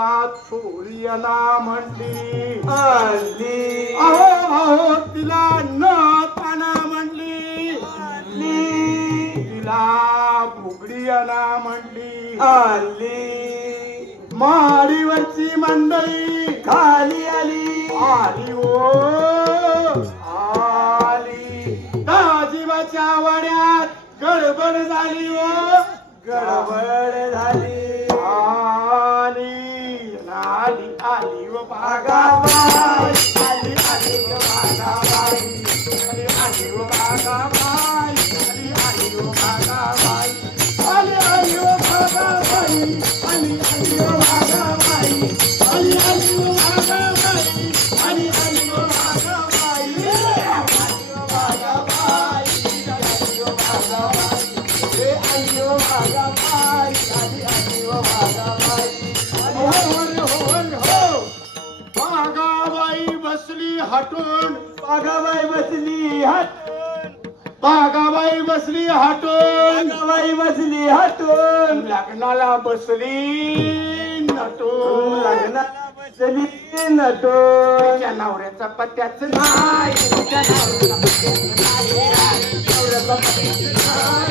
तिला चोळीला म्हणली आली अहो अहो तिला न पाना म्हणली तिला बुगडीयाना म्हणली आली माडीवरची मंडळी खाली आली. आली ओ आली. दाजीबाच्या वाड्यात गडबड झाली ओ गडबड. हटून. भागाबाई बसली हटून. भागाबाई बसली हटून. भागाबाई बसली हटून. लग्नाला बसली नटून. लग्नाला बसली नटून नवऱ्याचा पत्त्याच नाही तिच्या नवऱ्याचा पत्त्याचं नाही.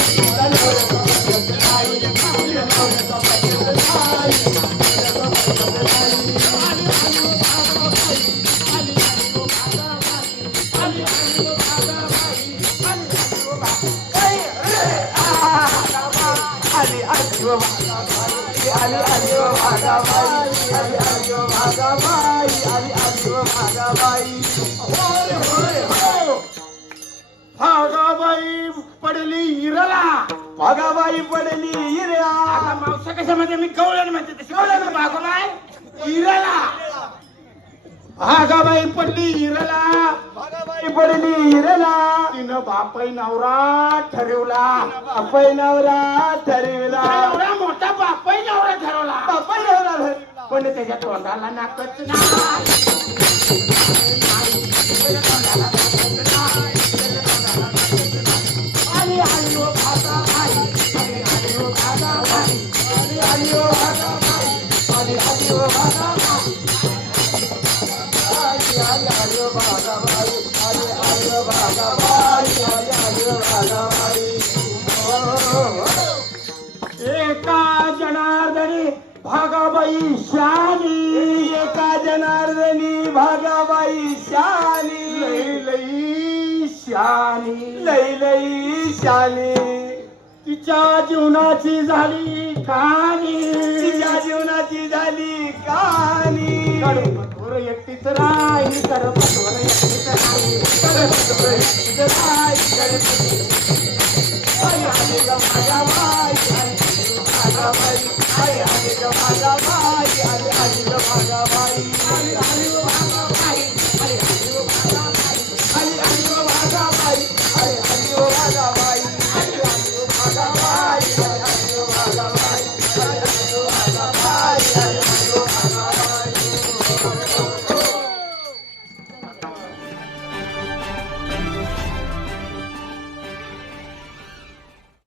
हरी आजो भागाबाई हरी आजो भागाबाई हरी आजो भागाबाई होय हो भागाबाई पडली हिरला भागाबाई पडली हिरा मावसा कशामध्ये? मी गवळण म्हणते तशी. गवळण. भागोबाई हिराला भागाबाई पडली हिरला भागाबाई पडली हिरला बापही नवरा ठरवला. बापई नवरा ठरवला. एवढा मोठा बापई नवरा ठरवला. बापै नवरा ठरवला. पण त्याच्या तोंडाला नाकच नाही. भागाबाई शानी एका जनार्दनी भागाबाई शानी लई लई शानी लई लई शानी तिच्या जीवनाची झाली कहाणी. तिच्या जीवनाची झाली कहाणी. कडपतोर एकटीच राही कडपतोर एकटीच राही कडपतोर एकटीच राही कडपतोर भागाबाई आली आली भागाबाई